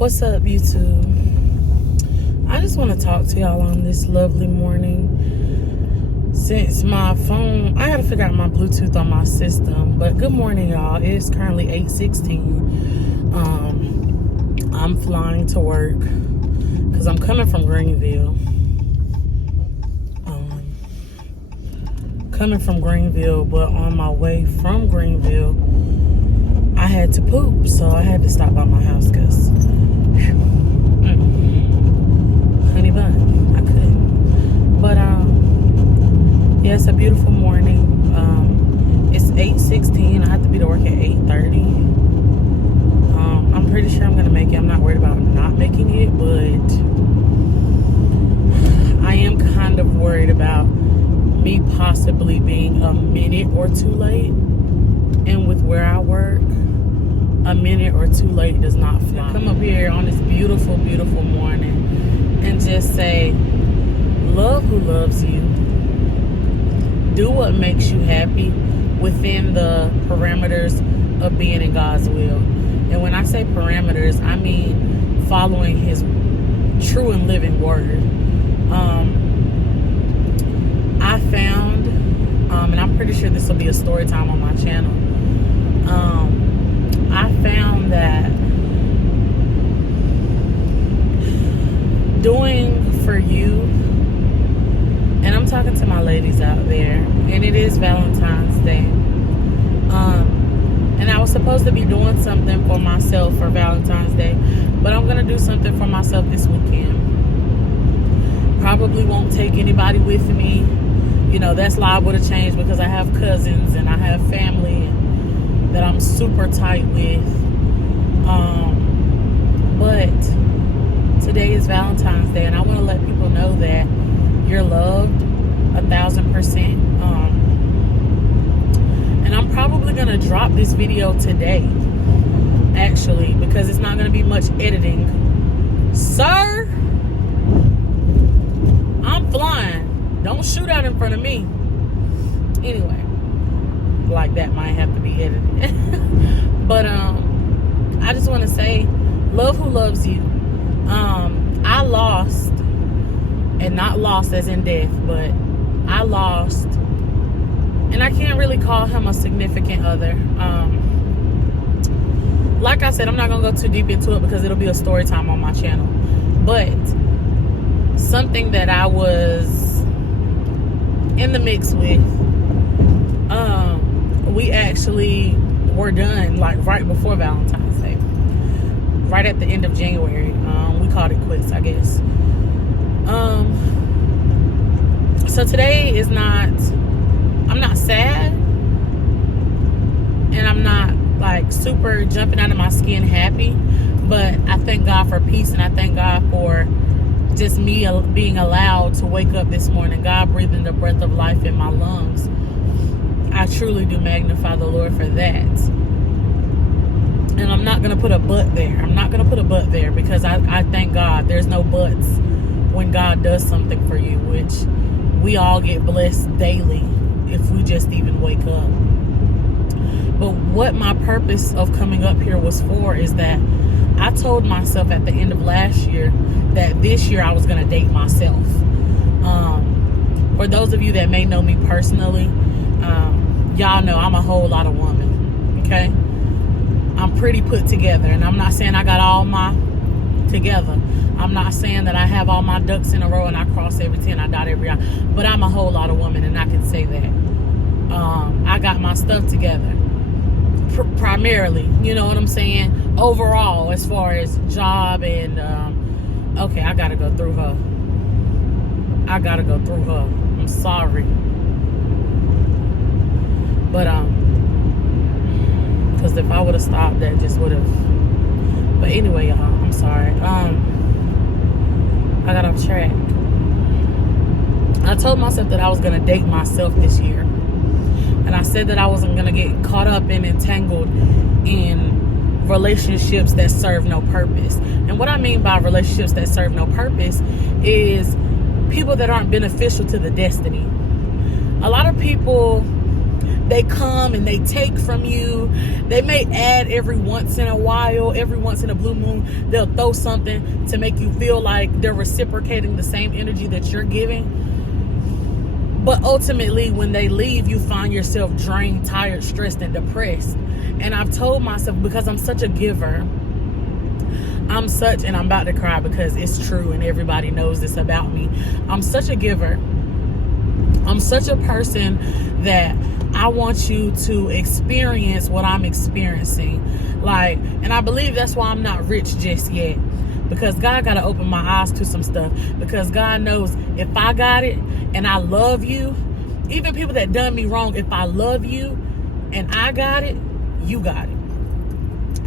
What's up, YouTube? I just want to talk to y'all on this lovely morning. Since my phone, I gotta figure out my Bluetooth on my system. But good morning, y'all. It's currently 8:16. I'm flying to work because I'm coming from Greenville. But on my way from Greenville, I had to poop, so I had to stop by my house because honey bun, I couldn't. But yeah, it's a beautiful morning. It's 8:16. I have to be to work at 8:30. I'm pretty sure I'm gonna make it. I'm not worried about not making it, but I am kind of worried about me possibly being a minute or two late. And with where I work, a minute or two late does not fly. Come up here on this beautiful, beautiful morning and just say, love who loves you. Do what makes you happy within the parameters of being in God's will. And when I say parameters, I mean following His true and living word. I found, and I'm pretty sure this will be a story time on my channel. I found that doing for you, and I'm talking to my ladies out there, and it is Valentine's Day. And I was supposed to be doing something for myself for Valentine's Day, but I'm gonna do something for myself this weekend. Probably won't take anybody with me. You know, that's liable to change because I have cousins and I have family that I'm super tight with. But today is Valentine's Day, and I want to let people know that you're loved 1,000%. And I'm probably going to drop this video today, actually, because it's not going to be much editing. Sir, I'm flying. Don't shoot out in front of me. Anyway, like that might have to be edited. But I just want to say, love who loves you. I lost, and not lost as in death, but I lost, and I can't really call him a significant other. Like I said, I'm not gonna go too deep into it because it'll be a story time on my channel. But something that I was in the mix with, we actually were done like right before Valentine's Day, right at the end of January. We called it quits, I guess. So today is not, I'm not sad, and I'm not like super jumping out of my skin happy, but I thank God for peace, and I thank God for just me being allowed to wake up this morning, God breathing the breath of life in my lungs. I truly do magnify the Lord for that. And I'm not going to put a but there. I'm not going to put a but there because I thank God. There's no buts when God does something for you, which we all get blessed daily if we just even wake up. But what my purpose of coming up here was for is that I told myself at the end of last year that this year I was going to date myself. For those of you that may know me personally, y'all know I'm a whole lot of woman, okay? I'm pretty put together, and I'm not saying I got all my together. I'm not saying that I have all my ducks in a row and I cross every T and I dot every I, but I'm a whole lot of woman, and I can say that. I got my stuff together. Primarily, you know what I'm saying? Overall, as far as job and okay, I gotta go through her. I'm sorry, but because if I would have stopped, that just would have. But anyway, y'all, I'm sorry. I got off track. I told myself that I was gonna date myself this year. And I said that I wasn't going to get caught up and entangled in relationships that serve no purpose. And what I mean by relationships that serve no purpose is people that aren't beneficial to the destiny. A lot of people they come and they take from you. They may add every once in a while, every once in a blue moon, they'll throw something to make you feel like they're reciprocating the same energy that you're giving. But ultimately, when they leave, you find yourself drained, tired, stressed, and depressed. And I've told myself, because I'm such a giver, and I'm about to cry because it's true and everybody knows this about me. I'm such a giver. I'm such a person that I want you to experience what I'm experiencing. And I believe that's why I'm not rich just yet. Because God got to open my eyes to some stuff. Because God knows if I got it and I love you, even people that done me wrong, if I love you and I got it, you got it.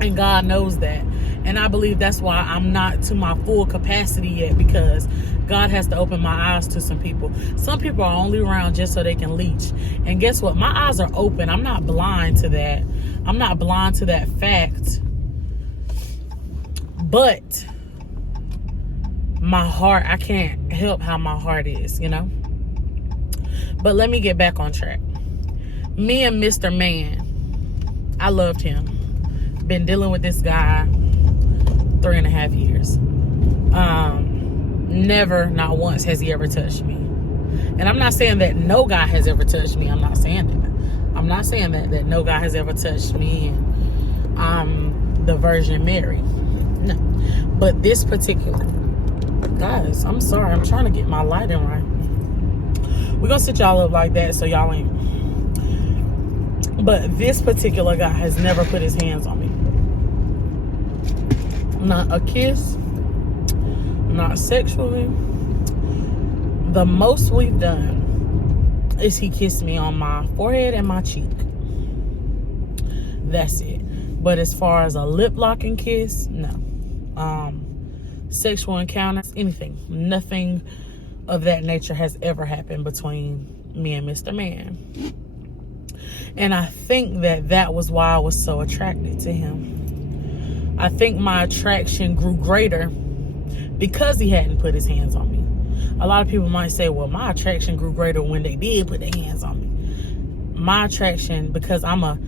And God knows that. And I believe that's why I'm not to my full capacity yet, because God has to open my eyes to some people. Some people are only around just so they can leech. And guess what? My eyes are open. I'm not blind to that. I'm not blind to that fact. But my heart, I can't help how my heart is, But let me get back on track. Me and Mr. Man, I loved him. Been dealing with this guy 3.5 years. Never, not once, has he ever touched me. And I'm not saying that no guy has ever touched me. I'm not saying that no guy has ever touched me and I'm the Virgin Mary. No. But this particular, guys, I'm sorry, I'm trying to get my lighting right. We're gonna sit y'all up like that so y'all ain't. But this particular guy has never put his hands on me. Not a kiss, not sexually. The most we've done is he kissed me on my forehead and my cheek. That's it. But as far as a lip locking kiss, no. Sexual encounters, anything, nothing of that nature has ever happened between me and Mr. Man. And I think that was why I was so attracted to him. I think my attraction grew greater because he hadn't put his hands on me. A lot of people might say, well, my attraction grew greater when they did put their hands on me. My attraction, because I'm an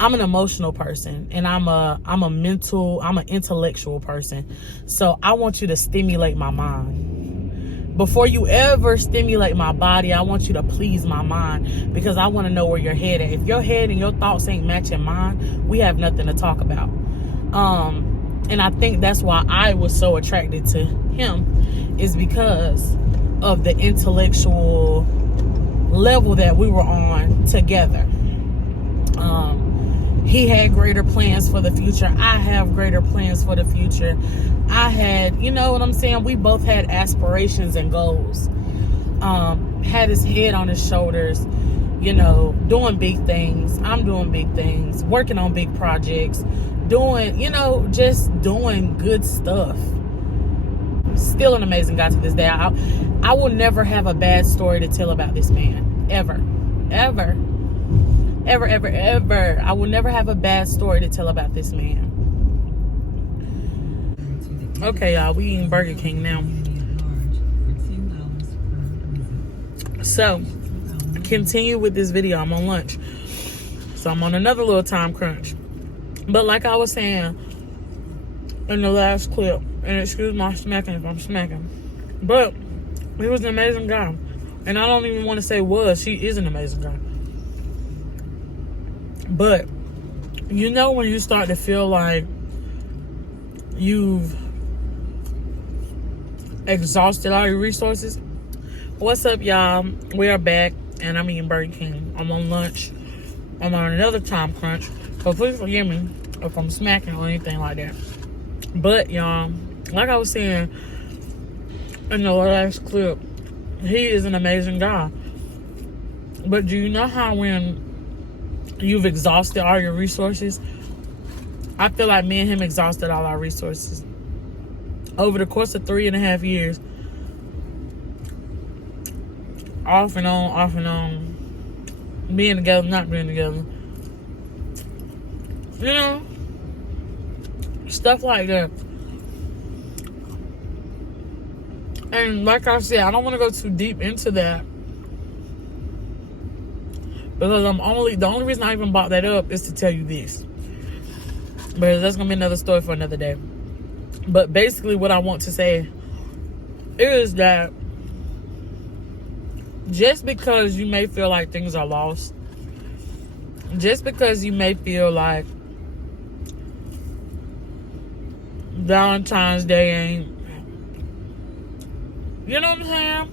emotional person, and I'm an intellectual person. So I want you to stimulate my mind. Before you ever stimulate my body, I want you to please my mind, because I want to know where your head at. If your head and your thoughts ain't matching mine, we have nothing to talk about. And I think that's why I was so attracted to him, is because of the intellectual level that we were on together. He had greater plans for the future. I have greater plans for the future. I had, you know what I'm saying? We both had aspirations and goals. Had his head on his shoulders, doing big things. I'm doing big things, working on big projects, just doing good stuff. Still an amazing guy to this day. I will never have a bad story to tell about this man. Ever. Ever. Ever, ever, ever. I will never have a bad story to tell about this man. Okay, y'all. We eating Burger King now. So, continue with this video. I'm on lunch. So, I'm on another little time crunch. But like I was saying in the last clip, and excuse my smacking if I'm smacking, but he was an amazing guy. And I don't even want to say was. She is an amazing guy. But when you start to feel like you've exhausted all your resources? What's up, y'all? We are back, and I'm eating Burger King. I'm on lunch. I'm on another time crunch, so please forgive me if I'm smacking or anything like that. But y'all, like I was saying in the last clip, he is an amazing guy. But do you know how when you've exhausted all your resources? I feel like me and him exhausted all our resources over the course of 3.5 years. Off and on, being together, not being together. Stuff like that. And like I said, I don't want to go too deep into that, Because the only reason I even brought that up is to tell you this. But that's going to be another story for another day. But basically what I want to say is that just because you may feel like things are lost, just because you may feel like Valentine's Day ain't, you know what I'm saying?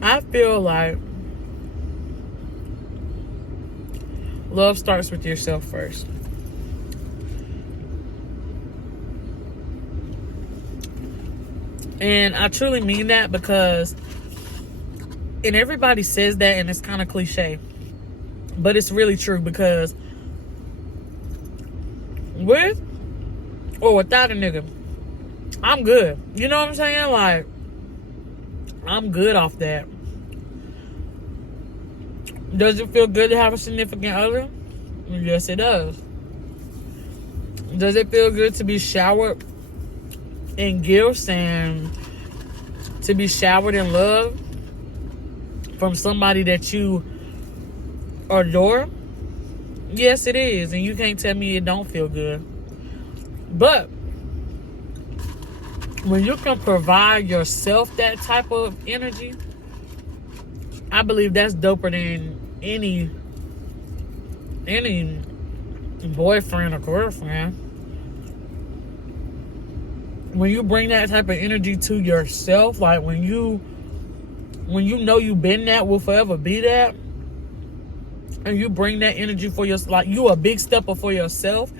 I feel like love starts with yourself first. And I truly mean that because, and everybody says that and it's kind of cliche, but it's really true because with or without a nigga, I'm good. You know what I'm saying? Like, I'm good off that. Does it feel good to have a significant other? Yes, it does. Does it feel good to be showered in gifts and to be showered in love from somebody that you adore? Yes, it is. And you can't tell me it don't feel good. But when you can provide yourself that type of energy, I believe that's doper than any boyfriend or girlfriend. When you bring that type of energy to yourself, like when you know you've been that, will forever be that, and you bring that energy for yourself, like you a big stepper for yourself,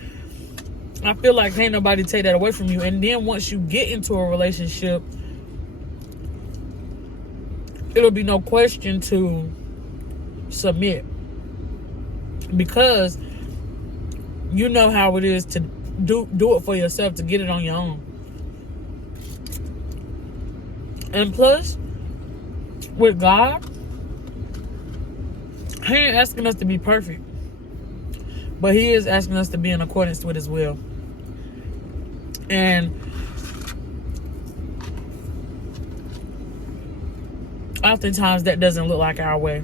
I feel like can't nobody take that away from you. And then once you get into a relationship, it'll be no question to submit, because you know how it is to do it for yourself, to get it on your own. And plus, with God, He ain't asking us to be perfect, but He is asking us to be in accordance with His will. And oftentimes that doesn't look like our way.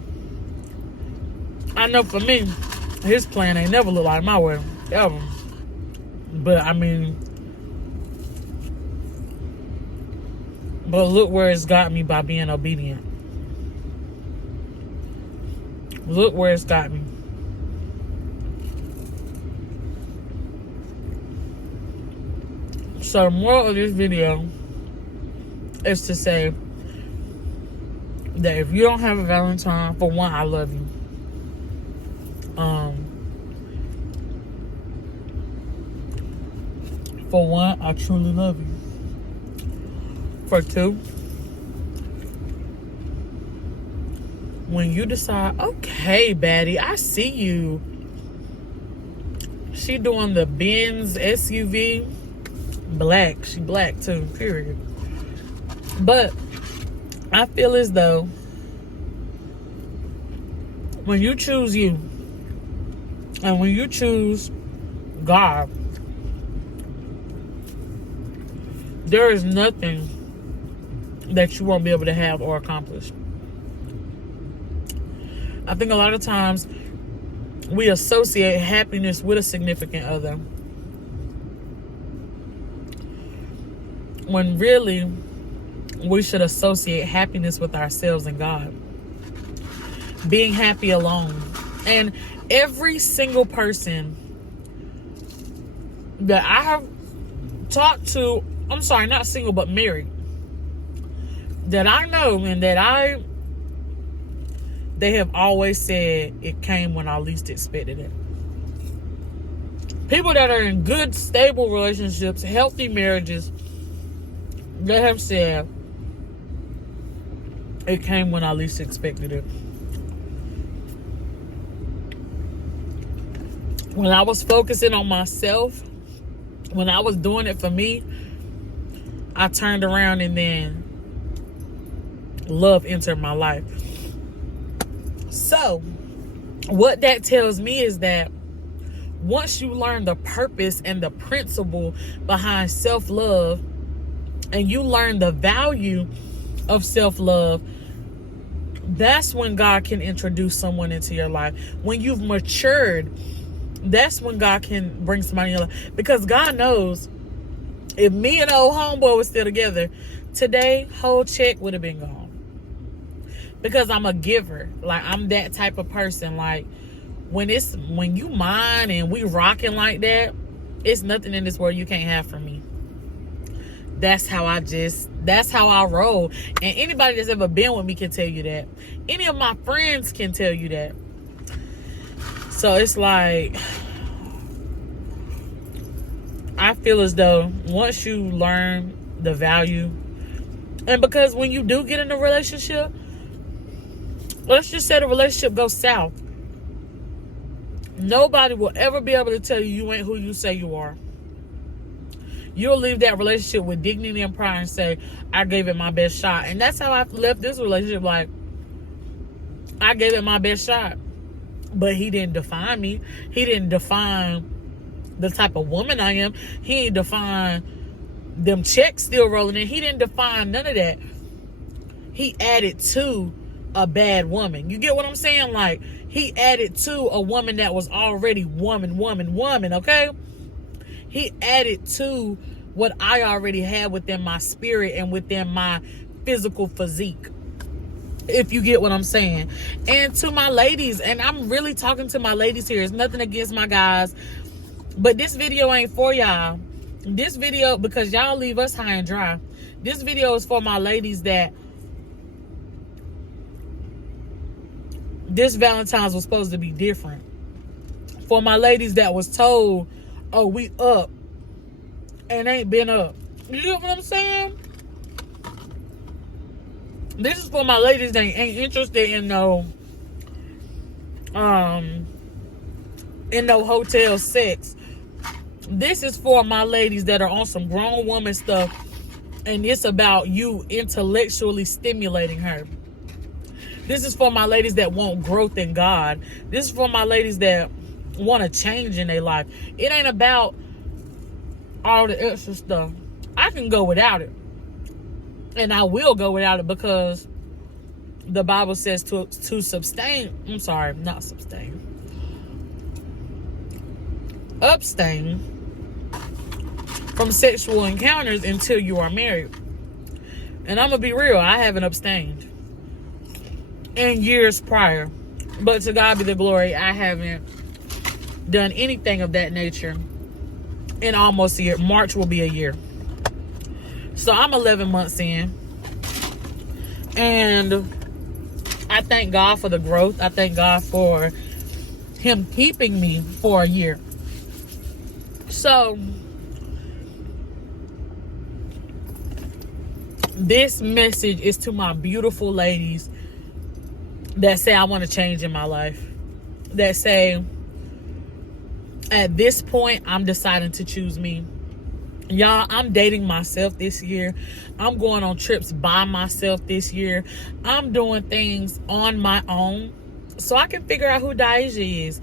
I know for me, His plan ain't never looked like my way, ever. But I mean, but look where it's got me by being obedient. Look where it's got me. So the moral of this video is to say that if you don't have a Valentine, for one, I love you. For one, I truly love you. For two, when you decide, okay, baddie, I see you. She doing the Benz SUV. Black. She black too, period. But I feel as though when you choose you, and when you choose God, there is nothing that you won't be able to have or accomplish. I think a lot of times we associate happiness with a significant other, when really we should associate happiness with ourselves and God. Being happy alone. And every single person that I have talked to, I'm sorry, not single, but married, that I know and that they have always said it came when I least expected it. People that are in good, stable relationships, healthy marriages, they have said it came when I least expected it. When I was focusing on myself, when I was doing it for me, I turned around and then love entered my life. So, what that tells me is that once you learn the purpose and the principle behind self-love and you learn the value of self-love, that's when God can introduce someone into your life. When you've matured, that's when God can bring somebody in your life. Because God knows, if me and old homeboy was still together today, whole check would have been gone. Because I'm a giver. Like, I'm that type of person. Like, when you mine and we rocking like that, it's nothing in this world you can't have from me. That's how I roll. And anybody that's ever been with me can tell you that. Any of my friends can tell you that. So it's like, I feel as though once you learn the value, and because when you do get in a relationship, let's just say the relationship goes south, nobody will ever be able to tell you ain't who you say you are. You'll leave that relationship with dignity and pride and say, I gave it my best shot. And that's how I left this relationship. Like, I gave it my best shot. But he didn't define me. He didn't define the type of woman I am. He didn't define them checks still rolling in. He didn't define none of that. He added to a bad woman. You get what I'm saying? Like, he added to a woman that was already woman, okay? He added to what I already had within my spirit and within my physical physique. If you get what I'm saying. And to my ladies, and I'm really talking to my ladies here. It's nothing against my guys. But this video ain't for y'all. This video, because y'all leave us high and dry. This video is for my ladies that this Valentine's was supposed to be different. For my ladies that was told, oh, we up and ain't been up. You get what I'm saying? This is for my ladies that ain't interested in no hotel sex. This is for my ladies that are on some grown woman stuff, and it's about you intellectually stimulating her. This is for my ladies that want growth in God. This is for my ladies that want to change in their life. It ain't about all the extra stuff. I can go without it. And I will go without it, because the Bible says to abstain from sexual encounters until you are married. And I'm going to be real, I haven't abstained in years prior. But to God be the glory, I haven't done anything of that nature in almost a year. March will be a year. So I'm 11 months in. And I thank God for the growth. I thank God for him keeping me for a year. So this message is to my beautiful ladies that say, I want to change in my life. That say, at this point, I'm deciding to choose me. Y'all, I'm dating myself this year. I'm going on trips by myself this year. I'm doing things on my own so I can figure out who Daisha is.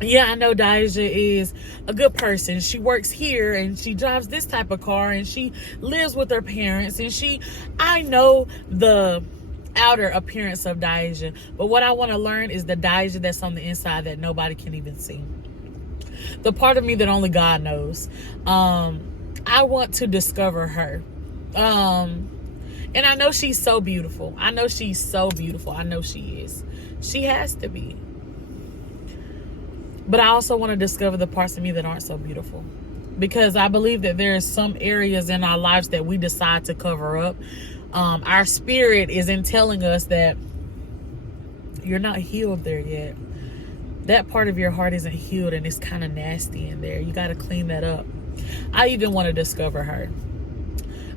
Yeah, I know Daisha is a good person. She works here and she drives this type of car and she lives with her parents, and I know the outer appearance of Daisha, but what I want to learn is the Daisha that's on the inside that nobody can even see. The part of me that only God knows. I want to discover her. And I know she's so beautiful. I know she is. She has to be. But I also want to discover the parts of me that aren't so beautiful. Because I believe that there are some areas in our lives that we decide to cover up. Our spirit is in telling us that you're not healed there yet. That part of your heart isn't healed and it's kind of nasty in there. You got to clean that up. I even want to discover her.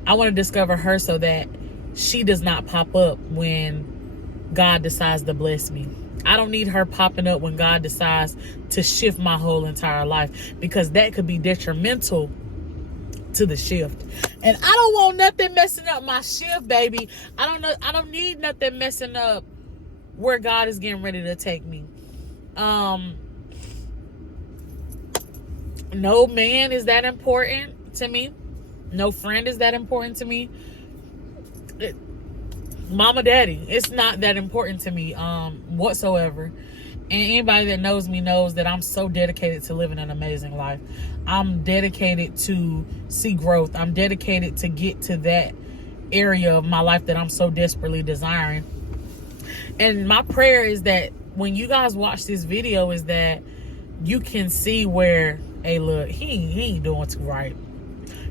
I want to discover her so that she does not pop up when God decides to bless me. I don't need her popping up when God decides to shift my whole entire life, because that could be detrimental to the shift. And I don't want nothing messing up my shift, baby. I don't need nothing messing up where God is getting ready to take me. No man is that important to me. No friend is that important to me. Mama, daddy, it's not that important to me whatsoever. And anybody that knows me knows that I'm so dedicated to living an amazing life. I'm dedicated to see growth. I'm dedicated to get to that area of my life that I'm so desperately desiring. And my prayer is that when you guys watch this video is that you can see where, hey, look, he ain't doing too right.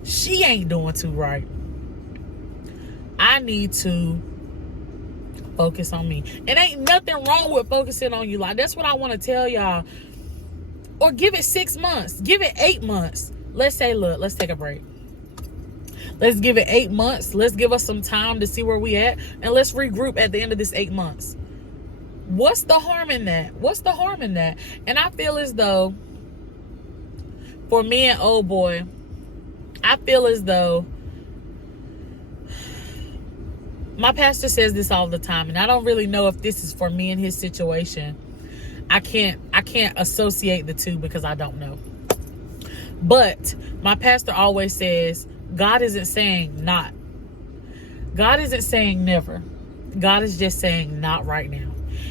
She ain't doing too right. I need to focus on me. It ain't nothing wrong with focusing on you. Like, that's what I want to tell y'all. Or give it 6 months. Give it 8 months. Let's say, look, let's take a break. Let's give it 8 months. Let's give us some time to see where we at. And let's regroup at the end of this 8 months. What's the harm in that? What's the harm in that? And I feel as though, for me and old boy, I feel as though, my pastor says this all the time, and I don't really know if this is for me and his situation. I can't associate the two because I don't know. But my pastor always says, God isn't saying not. God isn't saying never. God is just saying not right now.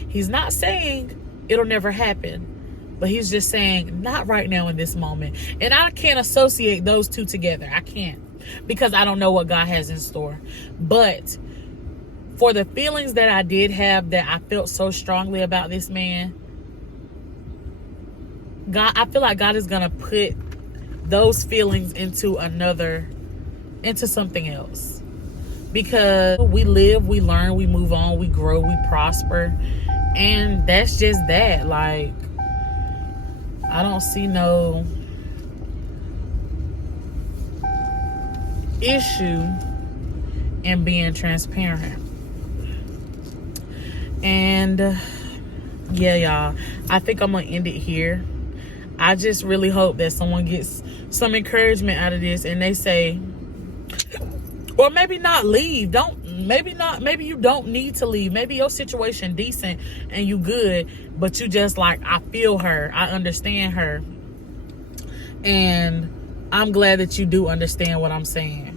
He's not saying it'll never happen, but he's just saying not right now in this moment. And I can't associate those two together. I can't, because I don't know what God has in store. But for the feelings that I did have, that I felt so strongly about this man, God, I feel like God is going to put those feelings into something else. Because we live, we learn, we move on, we grow, we prosper. And that's just that. Like, I don't see no issue in being transparent. And yeah, y'all, I think I'm gonna end it here. I just really hope that someone gets some encouragement out of this, and they say, or maybe not leave. Maybe you don't need to leave. Maybe your situation decent and you good, but you just like, I feel her, I understand her. And I'm glad that you do understand what I'm saying.